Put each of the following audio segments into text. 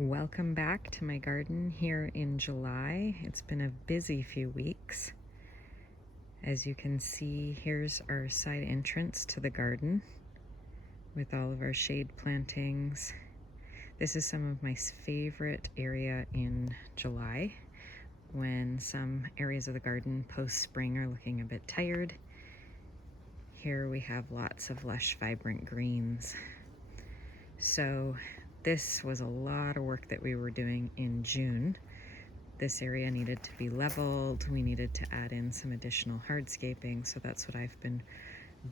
Welcome back to my garden here in July. It's been a busy few weeks. As you can see, here's our side entrance to the garden with all of our shade plantings. This is some of my favorite area in July when some areas of the garden post-spring are looking a bit tired. Here we have lots of lush, vibrant greens. So this was a lot of work that we were doing in June. This area needed to be leveled. We needed to add in some additional hardscaping, so that's what I've been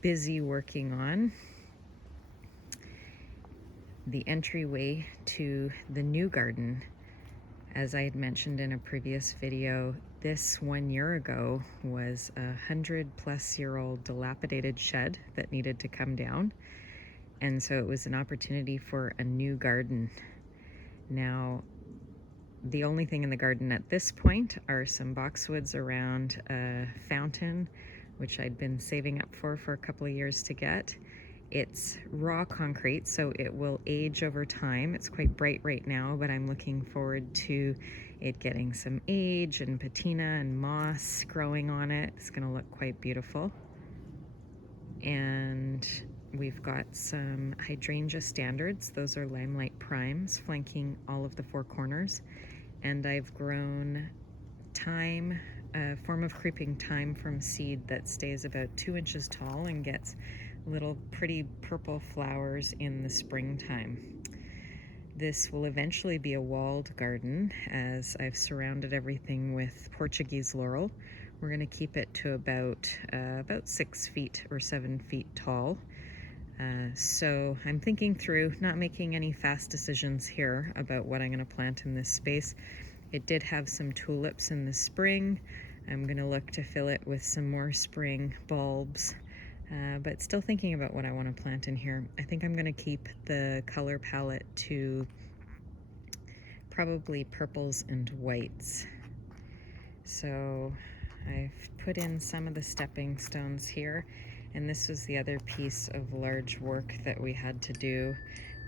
busy working on. The entryway to the new garden, as I had mentioned in a previous video, this 1 year ago was a 100-plus-year-old dilapidated shed that needed to come down. And so it was an opportunity for a new garden. Now, the only thing in the garden at this point are some boxwoods around a fountain, which I'd been saving up for a couple of years to get. It's raw concrete, so it will age over time. It's quite bright right now, but I'm looking forward to it getting some age and patina and moss growing on it. It's gonna look quite beautiful. And we've got some hydrangea standards. Those are limelight primes flanking all of the four corners. And I've grown thyme, a form of creeping thyme from seed that stays about 2 inches tall and gets little pretty purple flowers in the springtime. This will eventually be a walled garden, as I've surrounded everything with Portuguese laurel. We're going to keep it to about 6 feet or 7 feet tall. So I'm thinking through, not making any fast decisions here about what I'm going to plant in this space. It did have some tulips in the spring. I'm going to look to fill it with some more spring bulbs, but still thinking about what I want to plant in here. I think I'm going to keep the color palette to probably purples and whites. So I've put in some of the stepping stones here. And this was the other piece of large work that we had to do,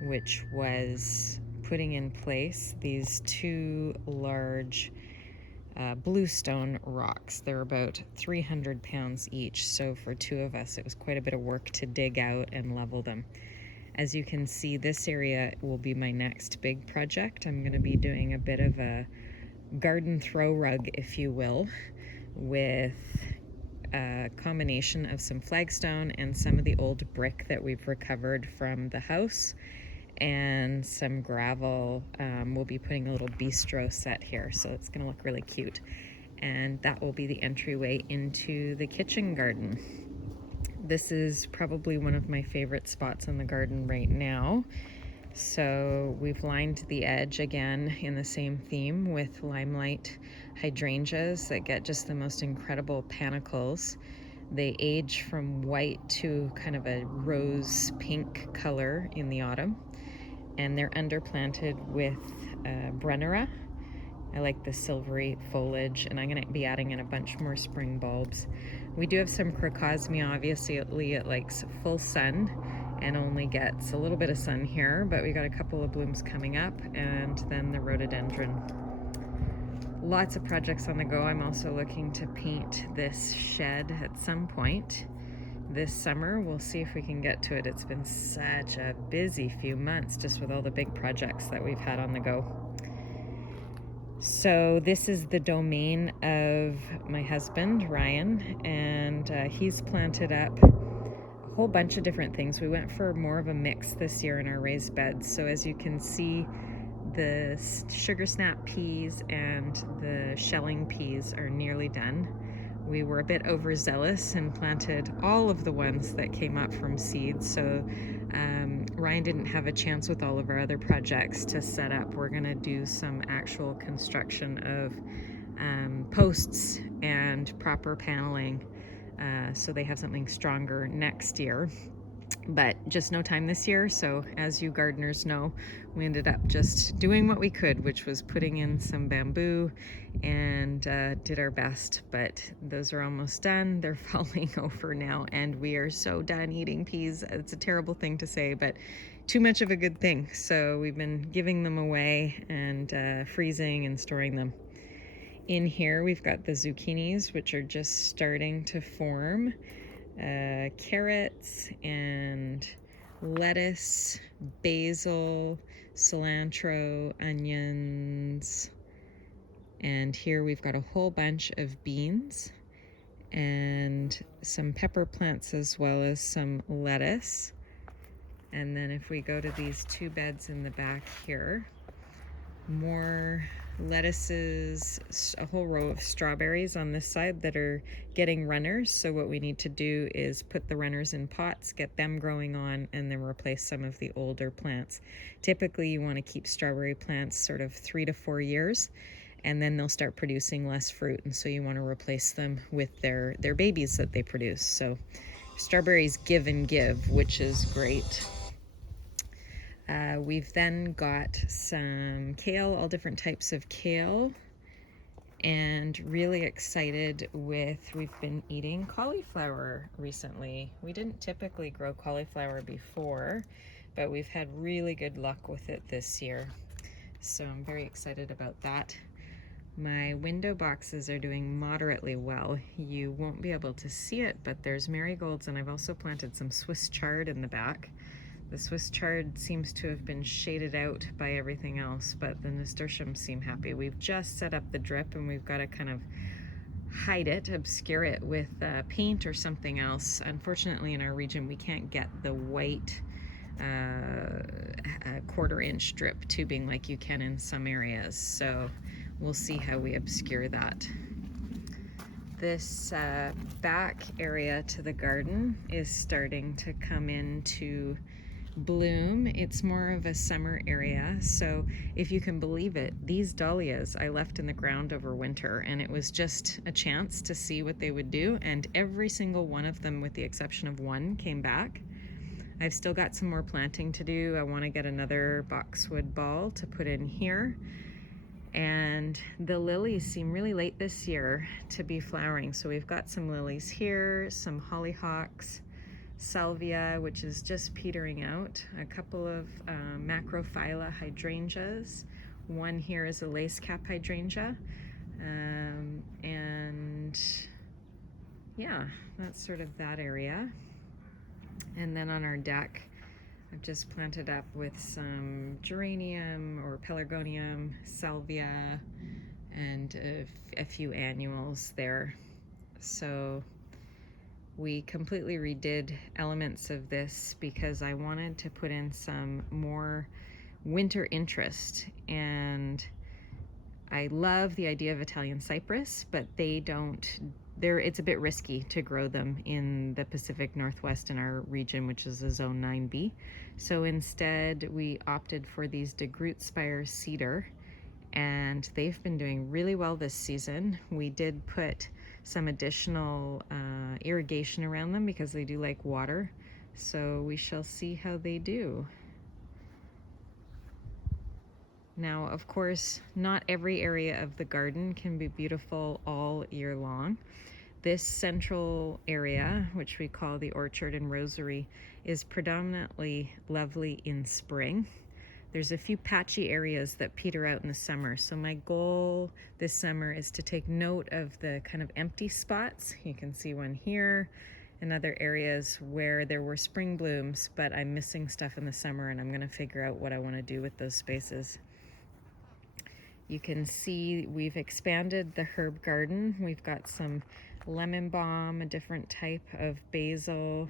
which was putting in place these two large bluestone rocks. They're about 300 pounds each, so for two of us it was quite a bit of work to dig out and level them. As you can see, this area will be my next big project. I'm going to be doing a bit of a garden throw rug, if you will, with a combination of some flagstone and some of the old brick that we've recovered from the house and some gravel. We'll be putting a little bistro set here, so it's going to look really cute. And that will be the entryway into the kitchen garden. This is probably one of my favorite spots in the garden right now. So we've lined the edge again in the same theme with limelight hydrangeas that get just the most incredible panicles. They age from white to kind of a rose pink color in the autumn, and they're underplanted with Brennera. I like the silvery foliage, and I'm going to be adding in a bunch more spring bulbs. We do have some crocosmia. Obviously it likes full sun and only gets a little bit of sun here, but we got a couple of blooms coming up, and then the rhododendron. Lots of projects on the go. I'm also looking to paint this shed at some point this summer. We'll see if we can get to it. It's been such a busy few months just with all the big projects that we've had on the go. So this is the domain of my husband, Ryan, and he's planted up a whole bunch of different things. We went for more of a mix this year in our raised beds. So as you can see, the sugar snap peas and the shelling peas are nearly done. We were a bit overzealous and planted all of the ones that came up from seeds, so Ryan didn't have a chance with all of our other projects to set up. We're going to do some actual construction of posts and proper paneling so they have something stronger next year. but just no time this year. So as you gardeners know, we ended up just doing what we could, which was putting in some bamboo, and did our best. But those are almost done. They're falling over now, and we are so done eating peas. It's a terrible thing to say, but too much of a good thing. So we've been giving them away and freezing and storing them. In here we've got the zucchinis, which are just starting to form. Carrots and lettuce, basil, cilantro, onions, and here we've got a whole bunch of beans and some pepper plants as well as some lettuce. And then if we go to these two beds in the back here, more lettuces, a whole row of strawberries on this side that are getting runners. So what we need to do is put the runners in pots, get them growing on, and then replace some of the older plants. Typically you want to keep strawberry plants sort of 3 to 4 years, and then they'll start producing less fruit, and so you want to replace them with their babies that they produce. So strawberries give and give, which is great. We've then got some kale, all different types of kale, and really excited we've been eating cauliflower recently. We didn't typically grow cauliflower before, but we've had really good luck with it this year. So I'm very excited about that. My window boxes are doing moderately well. You won't be able to see it, but there's marigolds, and I've also planted some Swiss chard in the back. The Swiss chard seems to have been shaded out by everything else, but the nasturtiums seem happy. We've just set up the drip, and we've got to kind of hide it, obscure it with paint or something else. Unfortunately, in our region, we can't get the white 1/4-inch drip tubing like you can in some areas, so we'll see how we obscure that. This back area to the garden is starting to come into bloom. It's more of a summer area, so if you can believe it, these dahlias I left in the ground over winter, and it was just a chance to see what they would do, and every single one of them, with the exception of one, came back. I've still got some more planting to do. I want to get another boxwood ball to put in here. And the lilies seem really late this year to be flowering, so we've got some lilies here, some hollyhocks, salvia, which is just petering out, a couple of macrophylla hydrangeas. One here is a lace cap hydrangea, and yeah, that's sort of that area. And then on our deck, I've just planted up with some geranium or pelargonium, salvia, and a few annuals there. So we completely redid elements of this because I wanted to put in some more winter interest, and I love the idea of Italian cypress, but it's a bit risky to grow them in the Pacific Northwest in our region, which is a Zone 9B. So instead we opted for these de Groot spire cedar, and they've been doing really well this season. We did put some additional irrigation around them because they do like water, so we shall see how they do. Now, of course, not every area of the garden can be beautiful all year long. This central area, which we call the orchard and rosary, is predominantly lovely in spring. There's a few patchy areas that peter out in the summer. So my goal this summer is to take note of the kind of empty spots. You can see one here, and other areas where there were spring blooms, but I'm missing stuff in the summer, and I'm gonna figure out what I wanna do with those spaces. You can see we've expanded the herb garden. We've got some lemon balm, a different type of basil,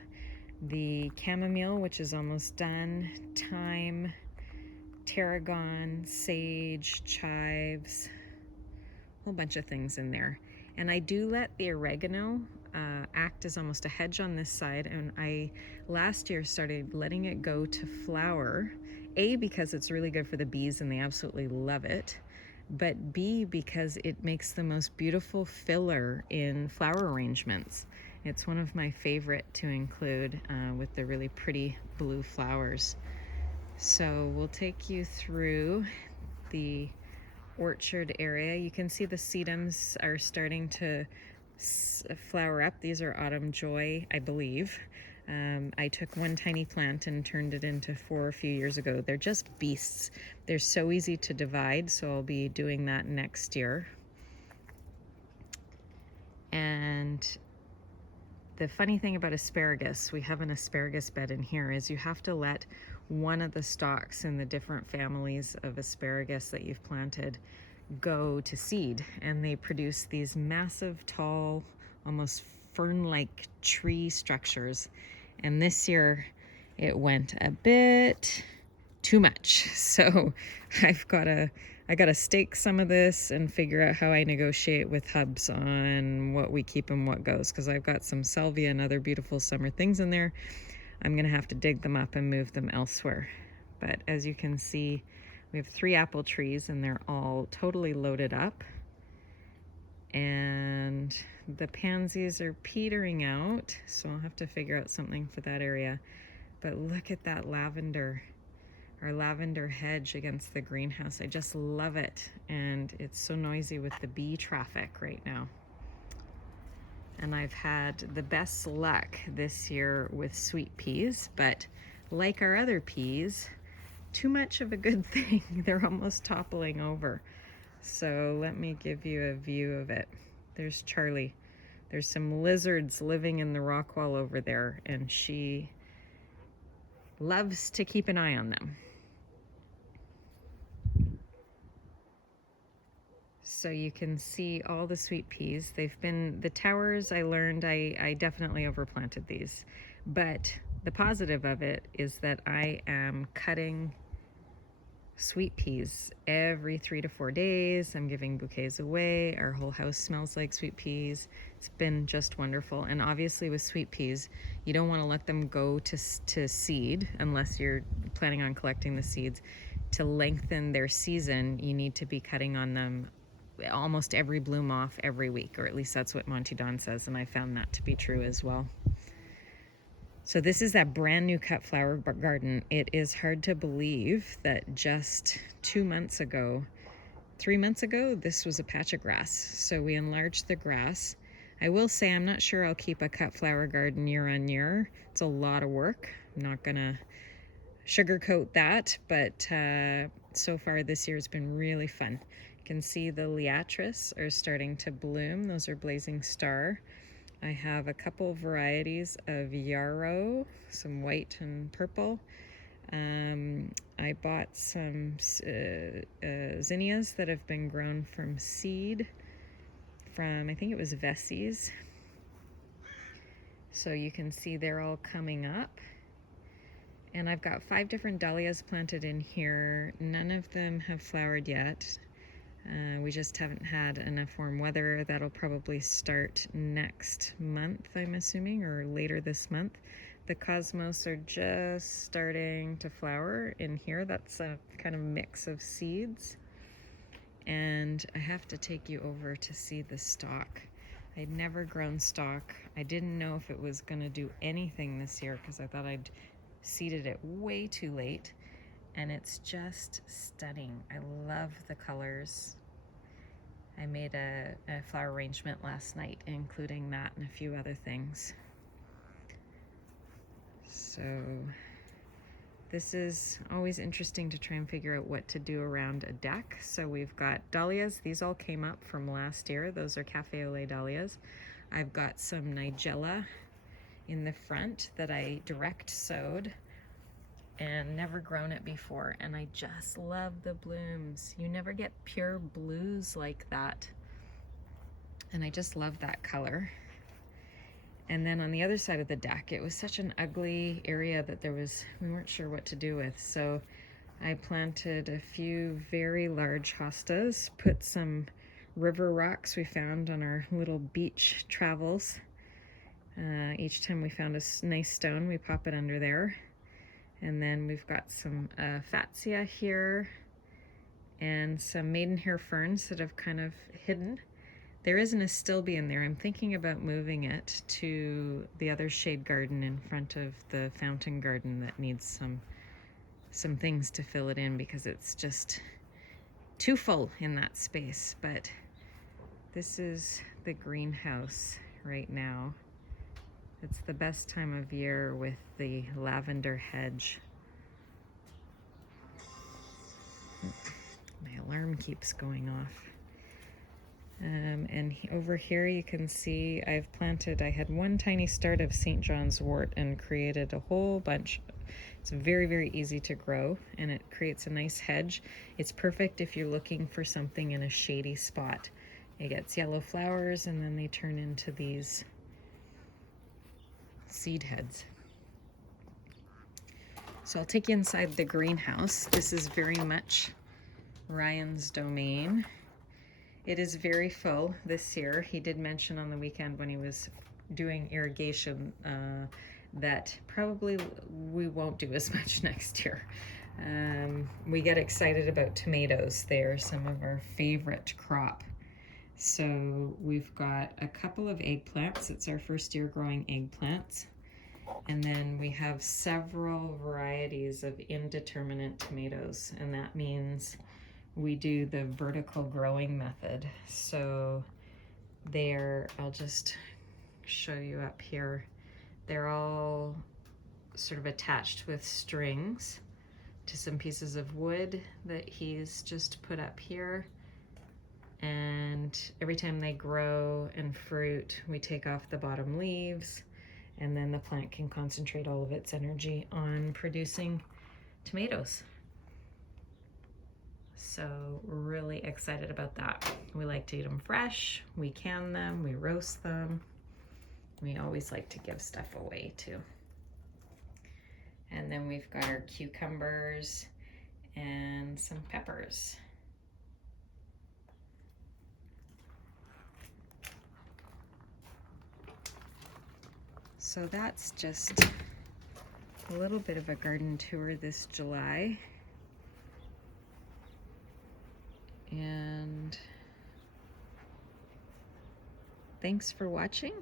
the chamomile, which is almost done, thyme, tarragon, sage, chives, a whole bunch of things in there. And I do let the oregano act as almost a hedge on this side, and I last year started letting it go to flower, A, because it's really good for the bees and they absolutely love it, but B, because it makes the most beautiful filler in flower arrangements. It's one of my favorite to include with the really pretty blue flowers. So we'll take you through the orchard area. You can see the sedums are starting to flower up. These are autumn joy, I believe. I took one tiny plant and turned it into 4 a few years ago. They're just beasts. They're so easy to divide, so I'll be doing that next year. And the funny thing about asparagus, we have an asparagus bed in here, is you have to let one of the stalks in the different families of asparagus that you've planted go to seed, and they produce these massive, tall, almost fern-like tree structures. And this year it went a bit too much, so I gotta stake some of this and figure out how I negotiate with hubs on what we keep and what goes, because I've got some salvia and other beautiful summer things in there. I'm gonna have to dig them up and move them elsewhere. But as you can see, we have 3 apple trees and they're all totally loaded up. And the pansies are petering out, so I'll have to figure out something for that area. But look at that lavender, our lavender hedge against the greenhouse. I just love it, and it's so noisy with the bee traffic right now. And I've had the best luck this year with sweet peas, but like our other peas, too much of a good thing. They're almost toppling over. So let me give you a view of it. There's Charlie. There's some lizards living in the rock wall over there, and she loves to keep an eye on them. So you can see all the sweet peas. They've been, the towers, I learned I definitely overplanted these. But the positive of it is that I am cutting sweet peas every 3 to 4 days. I'm giving bouquets away. Our whole house smells like sweet peas. It's been just wonderful. And obviously with sweet peas, you don't want to let them go to seed unless you're planning on collecting the seeds. To lengthen their season, you need to be cutting on them almost every bloom off every week, or at least that's what Monty Don says, and I found that to be true as well. So this is that brand new cut flower garden. It is hard to believe that just 2 months ago, 3 months ago, this was a patch of grass. So we enlarged the grass. I will say I'm not sure I'll keep a cut flower garden year on year. It's a lot of work. I'm not gonna sugarcoat that, but so far this year has been really fun. You can see the liatris are starting to bloom. Those are blazing star. I have a couple varieties of yarrow, some white and purple. I bought some zinnias that have been grown from seed from, I think it was Vessie's. So you can see they're all coming up. And I've got 5 different dahlias planted in here. None of them have flowered yet. We just haven't had enough warm weather. That'll probably start next month, I'm assuming, or later this month. The cosmos are just starting to flower in here. That's a kind of mix of seeds. And I have to take you over to see the stalk. I'd never grown stalk. I didn't know if it was going to do anything this year because I thought I'd seeded it way too late, and it's just stunning. I love the colors. I made a flower arrangement last night, including that and a few other things. So this is always interesting to try and figure out what to do around a deck. So we've got dahlias. These all came up from last year. Those are cafe au lait dahlias. I've got some nigella in the front that I direct sowed and never grown it before, and I just love the blooms. You never get pure blues like that, and I just love that color. And then on the other side of the deck, it was such an ugly area that we weren't sure what to do with, so I planted a few very large hostas, put some river rocks we found on our little beach travels. Each time we found a nice stone, we pop it under there. And then we've got some fatsia here and some maidenhair ferns that have kind of hidden. There isn't a stilby in there. I'm thinking about moving it to the other shade garden in front of the fountain garden that needs some things to fill it in because it's just too full in that space. But this is the greenhouse right now. It's the best time of year with the lavender hedge. My alarm keeps going off. And over here you can see I've planted, I had one tiny start of St. John's wort and created a whole bunch. It's very, very easy to grow and it creates a nice hedge. It's perfect if you're looking for something in a shady spot. It gets yellow flowers and then they turn into these seed heads. So I'll take you inside the greenhouse. This is very much Ryan's domain. It is very full this year. He did mention on the weekend when he was doing irrigation that probably we won't do as much next year. We get excited about tomatoes. They are some of our favorite crop. So we've got a couple of eggplants. It's our first year growing eggplants. And then we have several varieties of indeterminate tomatoes, and that means we do the vertical growing method. So I'll just show you up here. They're all sort of attached with strings to some pieces of wood that he's just put up here. And every time they grow and fruit, we take off the bottom leaves, and then the plant can concentrate all of its energy on producing tomatoes. So we're really excited about that. We like to eat them fresh, we can them, we roast them. We always like to give stuff away too. And then we've got our cucumbers and some peppers. So that's just a little bit of a garden tour this July. And thanks for watching,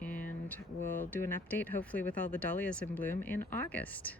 and we'll do an update hopefully with all the dahlias in bloom in August.